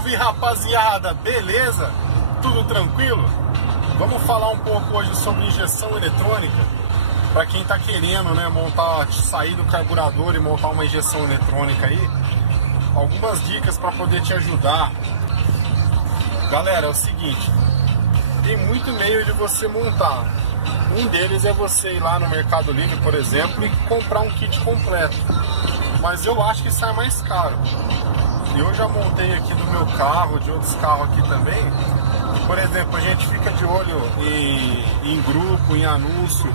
Salve, rapaziada, beleza? Tudo tranquilo? Vamos falar um pouco hoje sobre injeção eletrônica. Para quem tá querendo, né, sair do carburador e montar uma injeção eletrônica aí, algumas dicas para poder te ajudar. Galera, é o seguinte, tem muito meio de você montar. Um deles é você ir lá no Mercado Livre, por exemplo, e comprar um kit completo. Mas eu acho que sai mais caro. Eu já montei aqui no meu carro, de outros carros aqui também. Por exemplo, a gente fica de olho em grupo, em anúncio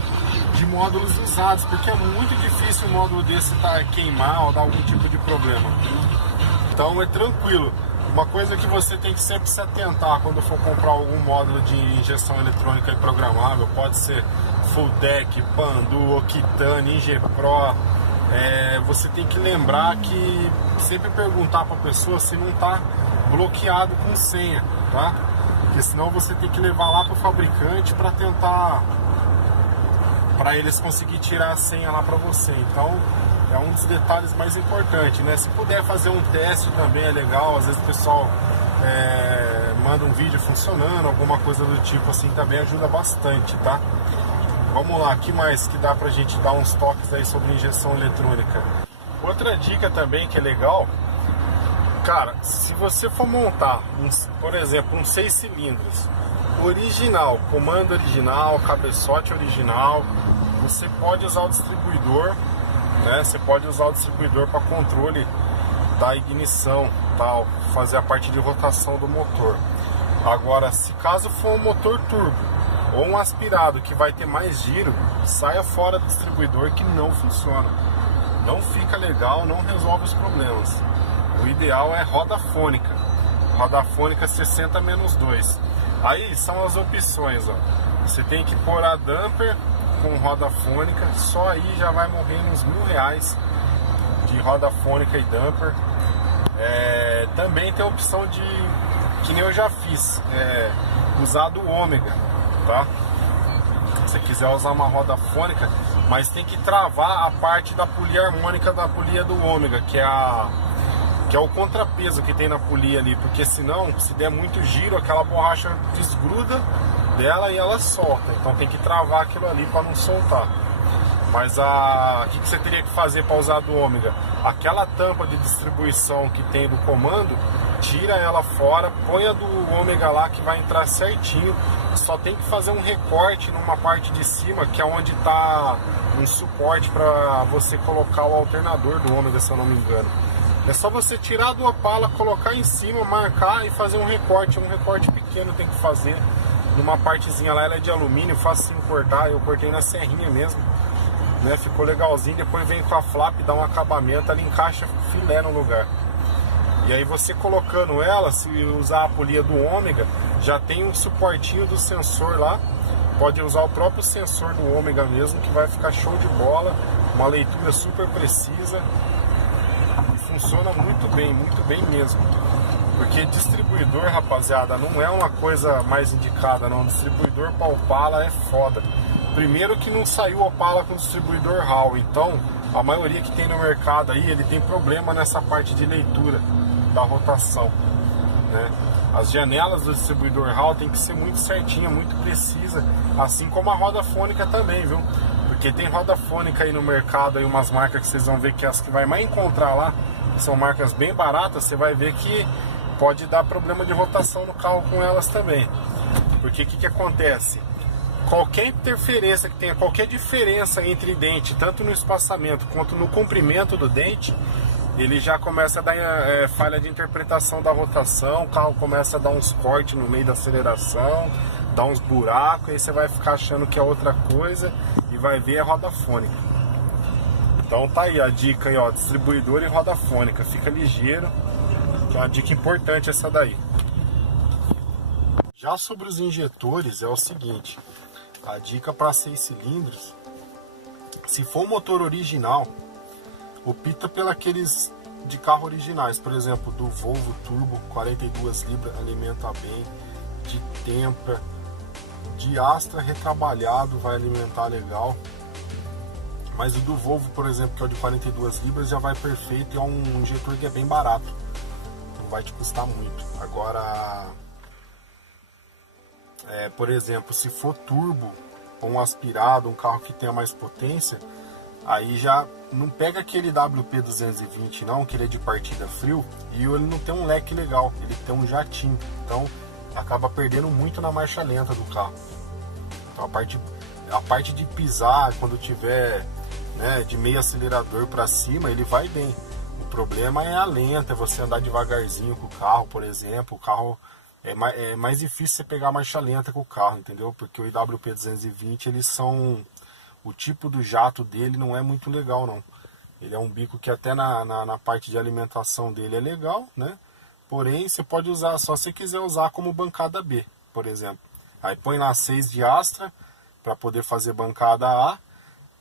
de módulos usados, porque é muito difícil um módulo desse queimar ou dar algum tipo de problema. Então é tranquilo. Uma coisa que você tem que sempre se atentar quando for comprar algum módulo de injeção eletrônica e programável, pode ser Fulltech, Pandu, Okitane, Ingepro, você tem que lembrar que sempre perguntar para a pessoa se não está bloqueado com senha, tá? Porque senão você tem que levar lá para o fabricante para tentar, para eles conseguir tirar a senha lá para você. Então é um dos detalhes mais importantes, né? Se puder fazer um teste também é legal. Às vezes o pessoal manda um vídeo funcionando, alguma coisa do tipo assim, também ajuda bastante, tá? Vamos lá, o que mais que dá pra gente dar uns toques aí sobre injeção eletrônica? Outra dica também que é legal, cara, se você for montar, por exemplo, um 6 cilindros original, comando original, cabeçote original, você pode usar o distribuidor, né? Você pode usar o distribuidor para controle da ignição, tal, fazer a parte de rotação do motor. Agora, se caso for um motor turbo ou um aspirado que vai ter mais giro, saia fora do distribuidor, que não funciona, não fica legal, não resolve os problemas. O ideal é roda fônica 60-2. Aí são as opções, ó. Você tem que pôr a damper com roda fônica, só aí já vai morrer uns R$1.000 de roda fônica e damper. Também tem a opção de, que nem eu já fiz, usar do ômega, tá? Se você quiser usar uma roda fônica, mas tem que travar a parte da polia harmônica da polia do ômega, que é o contrapeso que tem na polia ali, porque senão, se der muito giro, aquela borracha desgruda dela e ela solta. Então tem que travar aquilo ali para não soltar. Mas o que você teria que fazer para usar do ômega? Aquela tampa de distribuição que tem do comando, tira ela fora, põe a do ômega lá que vai entrar certinho. Só tem que fazer um recorte numa parte de cima, que é onde está um suporte para você colocar o alternador do ômega, se eu não me engano. É só você tirar do Opala, colocar em cima, marcar e fazer um recorte pequeno tem que fazer numa partezinha lá. Ela é de alumínio, fácil de cortar, eu cortei na serrinha mesmo, né? Ficou legalzinho. Depois vem com a flap, dá um acabamento, ela encaixa filé no lugar. E aí você colocando ela, se usar a polia do ômega, já tem um suportinho do sensor lá. Pode usar o próprio sensor do ômega mesmo, que vai ficar show de bola. Uma leitura super precisa. E funciona muito bem mesmo. Porque distribuidor, rapaziada, não é uma coisa mais indicada, não. Distribuidor para Opala é foda. Primeiro que não saiu Opala com distribuidor HAL. Então, a maioria que tem no mercado aí, ele tem problema nessa parte de leitura da rotação, né? As janelas do distribuidor HAL tem que ser muito certinha, muito precisa, assim como a roda fônica também, viu? Porque tem roda fônica aí no mercado, aí umas marcas que vocês vão ver que as que vai mais encontrar lá são marcas bem baratas. Você vai ver que pode dar problema de rotação no carro com elas também. Porque o que acontece? Qualquer interferência que tenha, qualquer diferença entre dente, tanto no espaçamento quanto no comprimento do dente, ele já começa a dar falha de interpretação da rotação. O carro começa a dar uns cortes no meio da aceleração, dá uns buracos, aí você vai ficar achando que é outra coisa e vai ver a roda fônica. Então tá aí a dica aí, ó, distribuidor e roda fônica, fica ligeiro, que é uma dica importante essa daí. Já sobre os injetores é o seguinte, a dica para 6 cilindros, se for motor original, opta pelos de carro originais, por exemplo, do Volvo Turbo 42 libras, alimenta bem, de Tempra, de Astra retrabalhado, vai alimentar legal. Mas o do Volvo, por exemplo, que é o de 42 libras, já vai perfeito e é um injetor que é bem barato. não vai te custar muito. Agora, por exemplo, se for turbo ou um aspirado, um carro que tenha mais potência, aí já não pega aquele WP220 não, que ele é de partida frio, e ele não tem um leque legal, ele tem um jatinho, então acaba perdendo muito na marcha lenta do carro. Então a parte de pisar, quando tiver, né, de meio acelerador para cima, ele vai bem. O problema é a lenta, é você andar devagarzinho com o carro, por exemplo. O carro é mais difícil você pegar a marcha lenta com o carro, entendeu? Porque o IWP220, eles são... O tipo do jato dele não é muito legal, não. Ele é um bico que até na parte de alimentação dele é legal, né? Porém, você pode usar, só se quiser usar como bancada B, por exemplo. Aí põe lá 6 de Astra para poder fazer bancada A,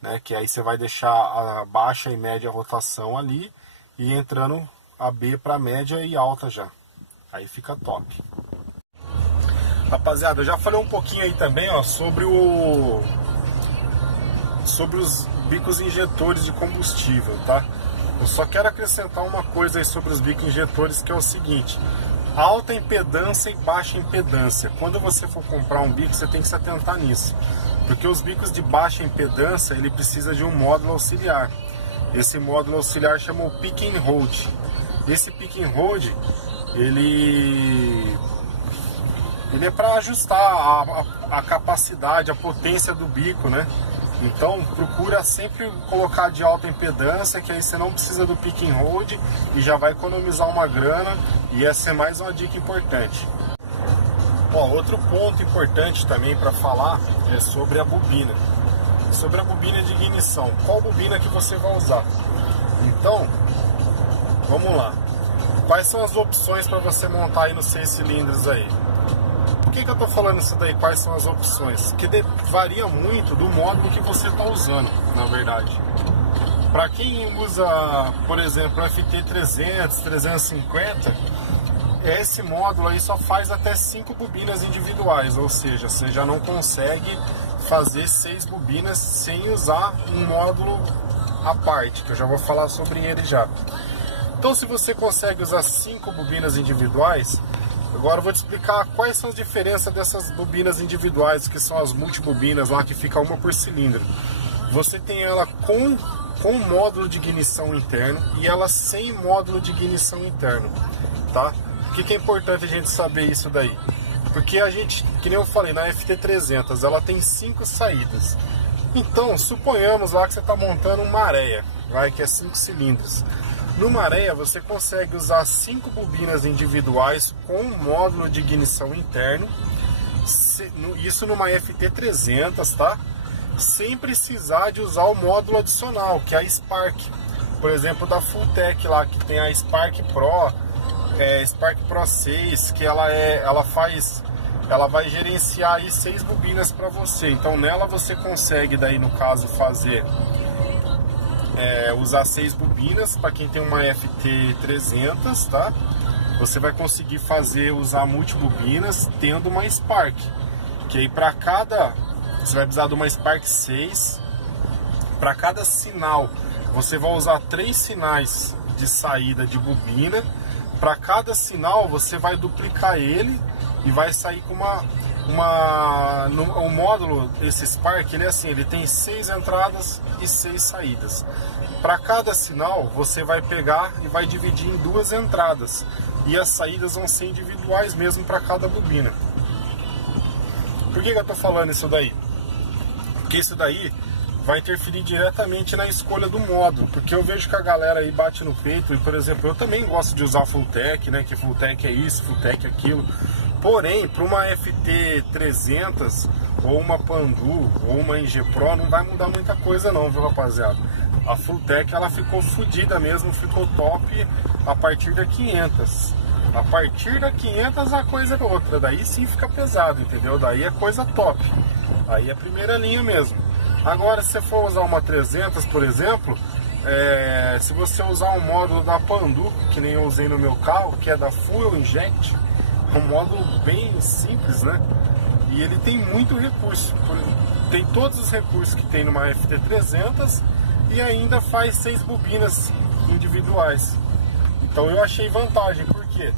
né? Que aí você vai deixar a baixa e média rotação ali e entrando a B para média e alta já. Aí fica top. Rapaziada, eu já falei um pouquinho aí também, ó, sobre os bicos injetores de combustível, tá? Eu só quero acrescentar uma coisa aí sobre os bicos injetores, que é o seguinte: alta impedância e baixa impedância. Quando você for comprar um bico, você tem que se atentar nisso, porque os bicos de baixa impedância, ele precisa de um módulo auxiliar. Esse módulo auxiliar chama o Pick and Hold. Esse Pick and Hold, ele é para ajustar a capacidade, a potência do bico, né? Então procura sempre colocar de alta impedância, que aí você não precisa do Pick and Hold e já vai economizar uma grana, e essa é mais uma dica importante. Ó, outro ponto importante também para falar é sobre a bobina. Sobre a bobina de ignição. Qual bobina que você vai usar? Então, vamos lá. Quais são as opções para você montar aí nos 6 cilindros aí? Por que eu tô falando isso daí? Quais são as opções? Que varia muito do módulo que você está usando, na verdade. Para quem usa, por exemplo, FT300, 350, esse módulo aí só faz até 5 bobinas individuais, ou seja, você já não consegue fazer 6 bobinas sem usar um módulo à parte, que eu já vou falar sobre ele já. Então, se você consegue usar 5 bobinas individuais, agora eu vou te explicar quais são as diferenças dessas bobinas individuais, que são as multibobinas lá, que fica uma por cilindro. Você tem ela com módulo de ignição interno e ela sem módulo de ignição interno, tá? Por que é importante a gente saber isso daí? Porque a gente, que nem eu falei, na FT300, ela tem 5 saídas. Então, suponhamos lá que você está montando uma areia, que é 5 cilindros. Numa areia você consegue usar 5 bobinas individuais com módulo de ignição interno, isso numa FT300, tá? Sem precisar de usar o módulo adicional, que é a Spark. Por exemplo, da Fulltech lá, que tem a Spark Pro, Spark Pro 6, que ela vai gerenciar aí 6 bobinas para você. Então nela você consegue daí, no caso, fazer usar 6 bobinas para quem tem uma FT300, tá? Você vai conseguir usar multibobinas tendo uma Spark, que aí você vai precisar de uma Spark 6. Para cada sinal você vai usar 3 sinais de saída de bobina. Para cada sinal você vai duplicar ele e vai sair com o módulo. Esse Spark, ele é assim, ele tem 6 entradas e 6 saídas. Para cada sinal você vai pegar e vai dividir em 2 entradas, e as saídas vão ser individuais mesmo para cada bobina. Por que eu estou falando isso daí? Porque isso daí vai interferir diretamente na escolha do módulo, porque eu vejo que a galera aí bate no peito, e por exemplo, eu também gosto de usar Fulltech, né, que Fulltech é isso, Fulltech é aquilo. Porém, para uma FT300 ou uma Pandu ou uma NG Pro não vai mudar muita coisa não, viu, rapaziada? A Fulltech, ela ficou fodida mesmo, ficou top a partir da 500. A partir da 500 a coisa é outra, daí sim fica pesado, entendeu? Daí é coisa top, aí é primeira linha mesmo. Agora, se você for usar uma 300, por exemplo, se você usar um módulo da Pandu, que nem eu usei no meu carro, que é da Fuel Inject, é um módulo bem simples, né? E ele tem muito recurso, tem todos os recursos que tem numa FT300 e ainda faz 6 bobinas individuais. Então eu achei vantagem, porque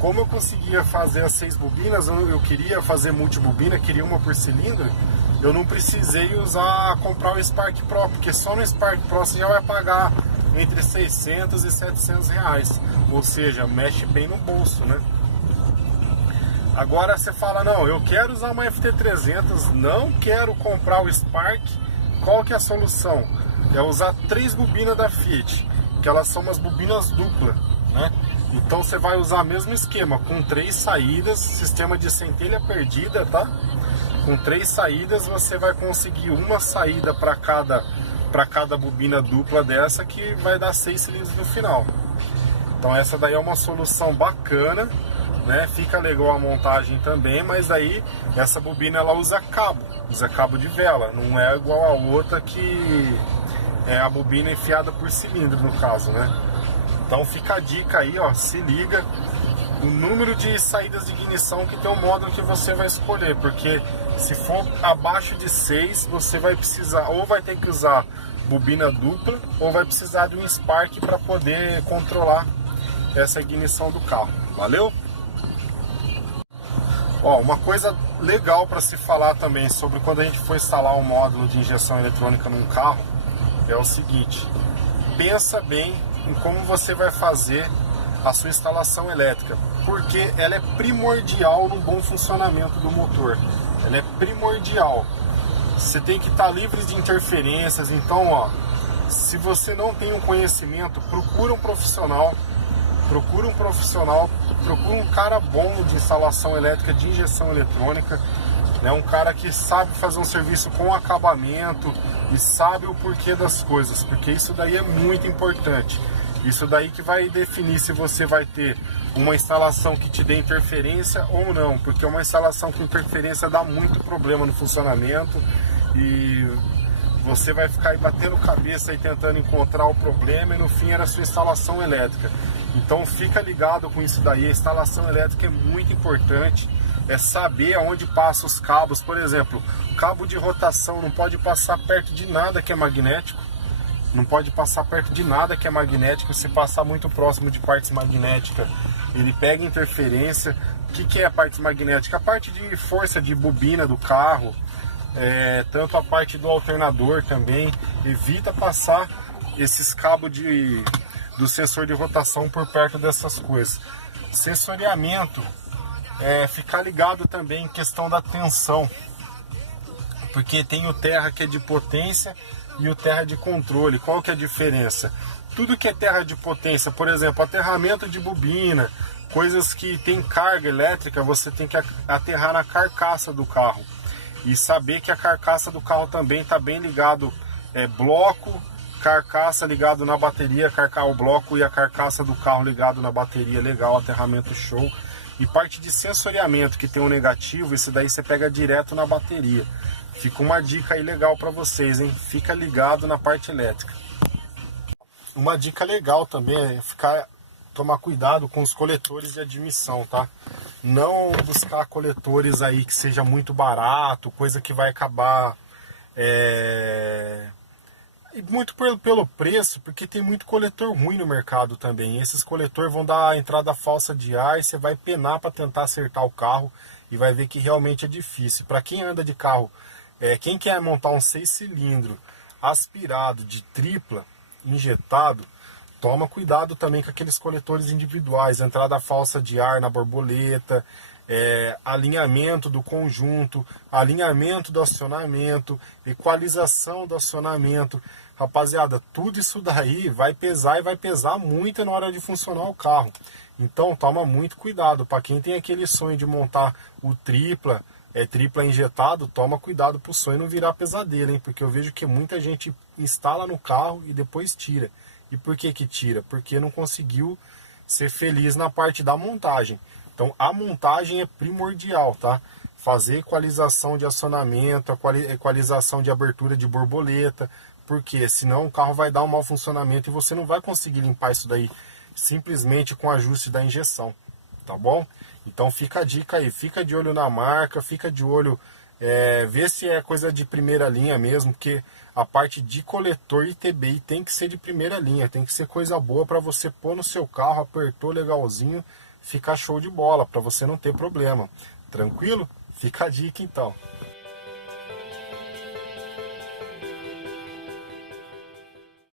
como eu conseguia fazer as 6 bobinas, eu queria fazer multibobina, queria uma por cilindro, eu não precisei comprar o Spark Pro, porque só no Spark Pro você já vai pagar entre 600 e 700 reais, ou seja, mexe bem no bolso, né? Agora você fala, não, eu quero usar uma FT300, não quero comprar o Spark, qual que é a solução? É usar 3 bobinas da Fiat, que elas são umas bobinas duplas, né? Então você vai usar o mesmo esquema, com 3 saídas, sistema de centelha perdida, tá? Com 3 saídas você vai conseguir uma saída para cada bobina dupla dessa, que vai dar 6 cilindros no final. Então essa daí é uma solução bacana, né? Fica legal a montagem também, mas aí essa bobina ela usa cabo de vela, não é igual a outra que é a bobina enfiada por cilindro no caso, né? Então fica a dica aí, ó, se liga o número de saídas de ignição que tem o módulo que você vai escolher, porque se for abaixo de 6, você vai precisar, ou vai ter que usar bobina dupla, ou vai precisar de um Spark para poder controlar essa ignição do carro. Valeu? Ó, uma coisa legal para se falar também sobre quando a gente for instalar um módulo de injeção eletrônica num carro é o seguinte: pensa bem em como você vai fazer a sua instalação elétrica, porque ela é primordial no bom funcionamento do motor. Ela é primordial. Você tem que estar livre de interferências. Então, ó, se você não tem um conhecimento, procura um profissional, procura um cara bom de instalação elétrica, de injeção eletrônica, né? Um cara que sabe fazer um serviço com acabamento e sabe o porquê das coisas, porque isso daí é muito importante. Isso daí que vai definir se você vai ter uma instalação que te dê interferência ou não, porque uma instalação com interferência dá muito problema no funcionamento e você vai ficar aí batendo cabeça e tentando encontrar o problema, e no fim era a sua instalação elétrica. Então fica ligado com isso daí. A instalação elétrica é muito importante, é saber aonde passam os cabos. Por exemplo, cabo de rotação não pode passar perto de nada que é magnético. Não pode passar perto de nada que é magnético. Se passar muito próximo de partes magnéticas, ele pega interferência. O que é a parte magnética? A parte de força de bobina do carro, tanto a parte do alternador também. Evita passar esses cabos do sensor de rotação por perto dessas coisas. Sensoriamento, ficar ligado também em questão da tensão, porque tem o terra que é de potência e o terra de controle. Qual que é a diferença? Tudo que é terra de potência, por exemplo, aterramento de bobina, coisas que tem carga elétrica, você tem que aterrar na carcaça do carro e saber que a carcaça do carro também está bem ligado, bloco, carcaça ligado na bateria, o bloco e a carcaça do carro ligado na bateria. Legal, aterramento show. E parte de sensoriamento, que tem um negativo, isso daí você pega direto na bateria. Fica uma dica aí legal para vocês, hein? Fica ligado na parte elétrica. Uma dica legal também é tomar cuidado com os coletores de admissão, tá? Não buscar coletores aí que seja muito barato, coisa que vai acabar muito pelo preço, porque tem muito coletor ruim no mercado também. Esses coletores vão dar entrada falsa de ar e você vai penar para tentar acertar o carro e vai ver que realmente é difícil. Para quem anda de carro, quem quer montar um 6 cilindros aspirado de tripla, injetado, toma cuidado também com aqueles coletores individuais, entrada falsa de ar na borboleta, alinhamento do conjunto, alinhamento do acionamento, equalização do acionamento. Rapaziada, tudo isso daí vai pesar, e vai pesar muito na hora de funcionar o carro. Então toma muito cuidado. Para quem tem aquele sonho de montar o tripla injetado, toma cuidado para o sonho não virar pesadelo, hein? Porque eu vejo que muita gente instala no carro e depois tira. E por que tira? Porque não conseguiu ser feliz na parte da montagem. Então a montagem é primordial, tá? Fazer equalização de acionamento, equalização de abertura de borboleta, porque senão o carro vai dar um mau funcionamento e você não vai conseguir limpar isso daí simplesmente com ajuste da injeção, tá bom? Então fica a dica aí, fica de olho na marca, fica de olho Vê se é coisa de primeira linha mesmo, porque a parte de coletor e TBI tem que ser de primeira linha, tem que ser coisa boa para você pôr no seu carro, apertou legalzinho, ficar show de bola, para você não ter problema. Tranquilo? Fica a dica então.